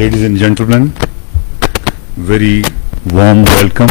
Ladies and gentlemen, very warm welcome.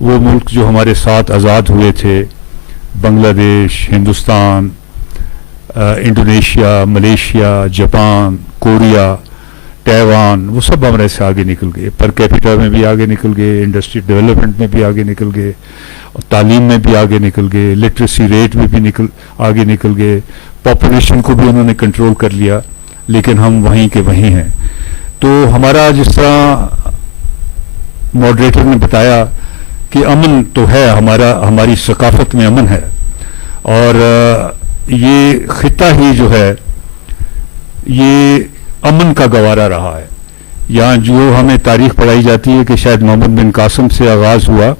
وہ ملک جو ہمارے ساتھ آزاد ہوئے تھے، Bangladesh, Hindustan, Indonesia, Malaysia, Japan, Korea, Taiwan, وہ سب ہمارے سے آگے نکل گئے، پر کیپیٹل میں بھی آگے نکل گئے، انڈسٹری ڈیولپمنٹ میں بھی آگے نکل گئے، اور تعلیم میں بھی آگے نکل گئے، لٹریسی ریٹ میں بھی آگے نکل گئے، پاپولیشن کو بھی انہوں نے کنٹرول کر لیا، لیکن ہم وہیں کے وہیں ہیں. تو ہمارا جس طرح ماڈریٹر نے بتایا کہ امن تو ہے، ہماری ثقافت میں امن ہے، اور یہ خطہ ہی جو ہے یہ امن کا گوارا رہا ہے. یہاں جو ہمیں تاریخ پڑھائی جاتی ہے کہ شاید محمد بن قاسم سے آغاز ہوا،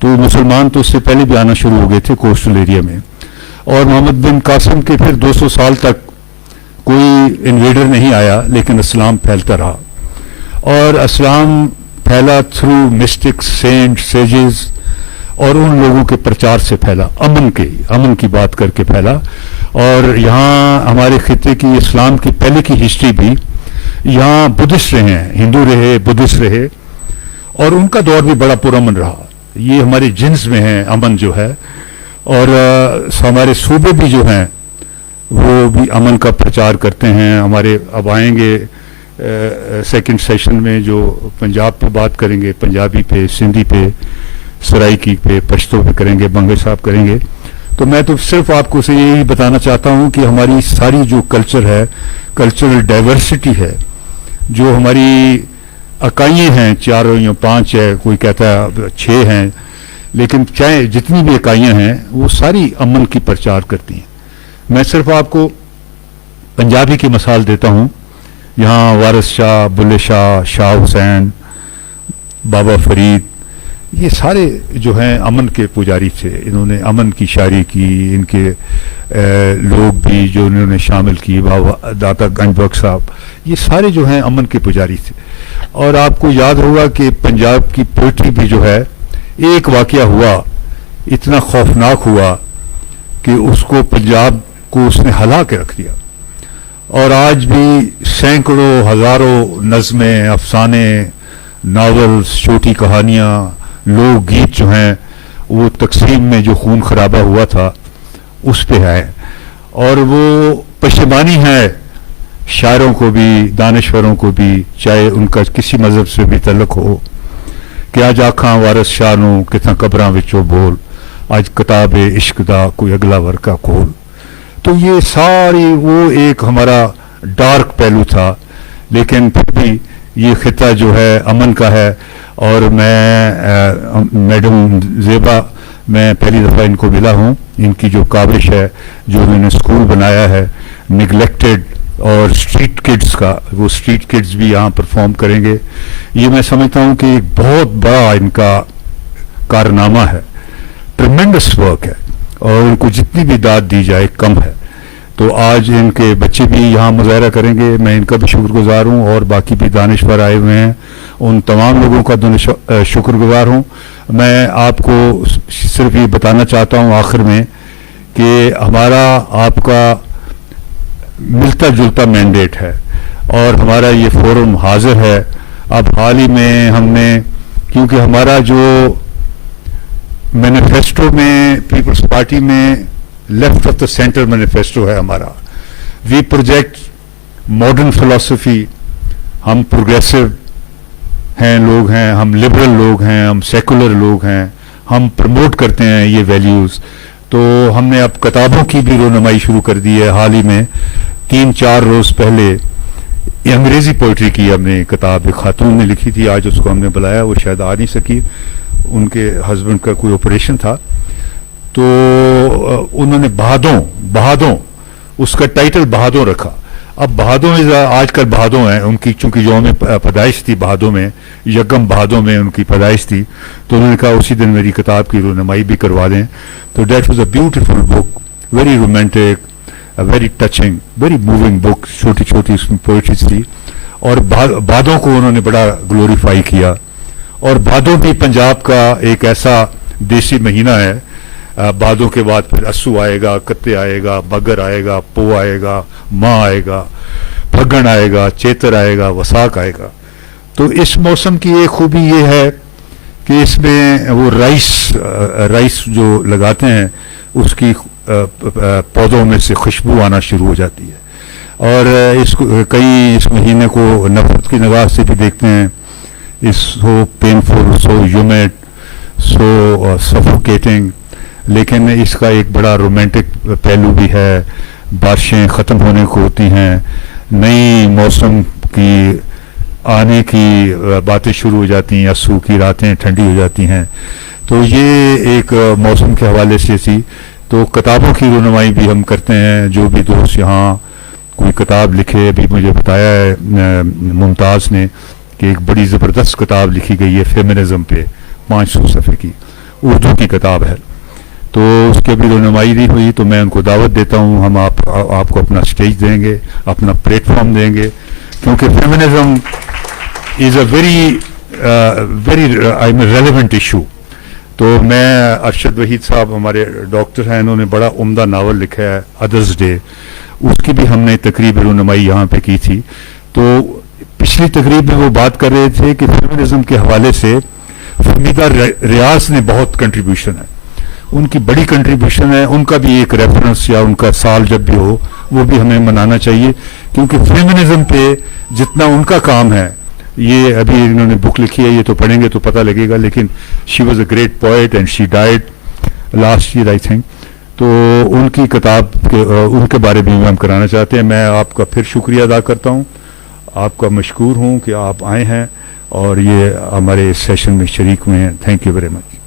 تو مسلمان تو اس سے پہلے بھی آنا شروع ہو گئے تھے کوسٹل ایریا میں، اور محمد بن قاسم کے پھر 200 سال تک کوئی انویڈر نہیں آیا، لیکن اسلام پھیلتا رہا، اور اسلام پھیلا تھرو مسٹکس، سینٹ، سیجز، اور ان لوگوں کے پرچار سے پھیلا، امن کی بات کر کے پھیلا. اور یہاں ہمارے خطے کی اسلام کی پہلے کی ہسٹری بھی، یہاں بدھسٹ رہے ہیں، ہندو رہے، بدھسٹ رہے، اور ان کا دور بھی بڑا پرامن رہا. یہ ہمارے جنس میں ہے امن جو ہے، اور ہمارے صوبے بھی جو ہیں وہ بھی امن کا پرچار کرتے ہیں. ہمارے اب آئیں گے سیکنڈ سیشن میں جو پنجاب پہ بات کریں گے، پنجابی پہ، سندھی پہ، سرائکی پہ، پشتو پہ کریں گے، بنگل صاحب کریں گے. تو میں تو صرف آپ کو سے یہی بتانا چاہتا ہوں کہ ہماری ساری جو کلچر ہے، کلچرل ڈائیورسٹی ہے، جو ہماری اکائیاں ہیں، 4 یا 5 ہے، کوئی کہتا ہے 6 ہیں، لیکن چاہے جتنی بھی اکائیاں ہیں وہ ساری امن کی پرچار کرتی ہیں. میں صرف آپ کو پنجابی کی مثال دیتا ہوں. یہاں وارث شاہ، بلے شاہ، شاہ حسین، بابا فرید، یہ سارے جو ہیں امن کے پجاری تھے. انہوں نے امن کی شاعری کی. ان کے لوگ بھی جو انہوں نے شامل کی، بابا داتا گنج بخش صاحب، یہ سارے جو ہیں امن کے پجاری تھے. اور آپ کو یاد ہوگا کہ پنجاب کی پوئٹری بھی جو ہے، ایک واقعہ ہوا، اتنا خوفناک ہوا کہ اس کو پنجاب کو اس نے ہلا کے رکھ دیا. اور آج بھی سینکڑوں ہزاروں نظمیں، افسانے، ناولز، چھوٹی کہانیاں، لوک گیت جو ہیں وہ تقسیم میں جو خون خرابہ ہوا تھا اس پہ ہے. اور وہ پشیمانی ہے شاعروں کو بھی، دانشوروں کو بھی، چاہے ان کا کسی مذہب سے بھی تعلق ہو، کہ آج آکھاں وارث شاہ نو کتھاں قبراں وچوں بول، آج کتاب عشق دا کوئی اگلا ورقہ کھول. تو یہ ساری وہ ایک ہمارا ڈارک پہلو تھا، لیکن پھر بھی یہ خطہ جو ہے امن کا ہے. اور میں میڈم زیبا، میں پہلی دفعہ ان کو ملا ہوں. ان کی جو کاوش ہے، جو انہوں نے اسکول بنایا ہے نگلیکٹڈ اور اسٹریٹ کڈز کا، وہ اسٹریٹ کڈز بھی یہاں پرفارم کریں گے. یہ میں سمجھتا ہوں کہ ایک بہت بڑا ان کا کارنامہ ہے، ٹریمنڈس ورک ہے، اور ان کو جتنی بھی داد دی جائے کم ہے. تو آج ان کے بچے بھی یہاں مظاہرہ کریں گے. میں ان کا بھی شکر گزار ہوں، اور باقی بھی دانشور آئے ہوئے ہیں، ان تمام لوگوں کا شکر گزار ہوں. میں آپ کو صرف یہ بتانا چاہتا ہوں آخر میں کہ ہمارا آپ کا ملتا جلتا مینڈیٹ ہے، اور ہمارا یہ فورم حاضر ہے. اب حال ہی میں ہم نے، کیونکہ ہمارا جو مینیفیسٹو میں پیپلز پارٹی میں left of the centre manifesto ہے ہمارا، وی پروجیکٹ ماڈرن فلسفی. ہم پروگریسو ہیں لوگ ہیں، ہم لبرل لوگ ہیں، ہم سیکولر لوگ ہیں، ہم پروموٹ کرتے ہیں یہ ویلیوز. تو ہم نے اب کتابوں کی بھی رونمائی شروع کر دی ہے. حال ہی میں 3-4 روز پہلے یہ انگریزی پوئٹری کی ہم نے کتاب ایک خاتون نے لکھی تھی، آج اس کو ہم نے بلایا، وہ شاید آ نہیں سکی، ان کے ہسبینڈ کا کوئی آپریشن تھا. تو انہوں نے بہادوں اس کا ٹائٹل بہادوں رکھا. اب بہادوں آج کل بہادوں ہیں ان کی، چونکہ یوم پیدائش تھی بہادوں میں، یکم بہادوں میں ان کی پیدائش تھی، تو انہوں نے کہا اسی دن میری کتاب کی رونمائی بھی کروا دیں. تو that was a beautiful book, very romantic, very touching, very moving book. چھوٹی چھوٹی اس میں پوئٹریز تھی، اور بھادوں کو انہوں نے بڑا گلوریفائی کیا. اور بھادوں بھی پنجاب کا ایک ایسا دیسی مہینہ ہے. بھادوں کے بعد پھر اسو آئے گا، کتے آئے گا، مگر آئے گا، پو آئے گا، ماں آئے گا، پھگن آئے گا، چیتر آئے گا، وساک آئے گا. تو اس موسم کی ایک خوبی یہ ہے کہ اس میں وہ رائس جو لگاتے ہیں اس کی پودوں میں سے خوشبو آنا شروع ہو جاتی ہے، اور اس کو کئی اس مہینے کو نفرت کی نگاہ سے بھی دیکھتے ہیں. سو پینفل، سو ہیومڈ، سو سفوکیٹنگ، لیکن اس کا ایک بڑا رومانٹک پہلو بھی ہے. بارشیں ختم ہونے کو ہوتی ہیں، نئی موسم کی آنے کی باتیں شروع ہو جاتی ہیں، یسوع کی راتیں ٹھنڈی ہو جاتی ہیں. تو یہ ایک موسم کے حوالے سے تھی. تو کتابوں کی رونمائی بھی ہم کرتے ہیں. جو بھی دوست یہاں کوئی کتاب لکھے، ابھی مجھے بتایا ہے ممتاز نے کہ ایک بڑی زبردست کتاب لکھی گئی ہے فیمنزم پہ، 500 صفحے کی، اردو کی کتاب ہے. تو اس کی ابھی رونمائی نہیں ہوئی، تو میں ان کو دعوت دیتا ہوں. ہم آپ کو اپنا اسٹیج دیں گے، اپنا پلیٹ فارم دیں گے، کیونکہ feminism is a very relevant issue. تو میں ارشد وحید صاحب ہمارے ڈاکٹر ہیں، انہوں نے بڑا عمدہ ناول لکھا ہے ادرس ڈے، اس کی بھی ہم نے تقریب رونمائی یہاں پہ کی تھی. تو پچھلی تقریب میں وہ بات کر رہے تھے کہ فیمنزم کے حوالے سے فہمیدہ ریاض نے بہت کنٹریبیوشن ہے، ان کی بڑی کنٹریبیوشن ہے. ان کا بھی ایک ریفرنس یا ان کا سال جب بھی ہو وہ بھی ہمیں منانا چاہیے، کیونکہ فیمنزم پہ جتنا ان کا کام ہے، یہ ابھی انہوں نے بک لکھی ہے، یہ تو پڑھیں گے تو پتہ لگے گا. لیکن she was a great poet and she died last year I think. تو ان کی کتاب ان کے بارے میں ہم کرانا چاہتے ہیں. میں آپ کا پھر شکریہ ادا کرتا ہوں، آپ کا مشکور ہوں کہ آپ آئے ہیں اور یہ ہمارے اس سیشن میں شریک ہوئے ہیں. Thank you very much.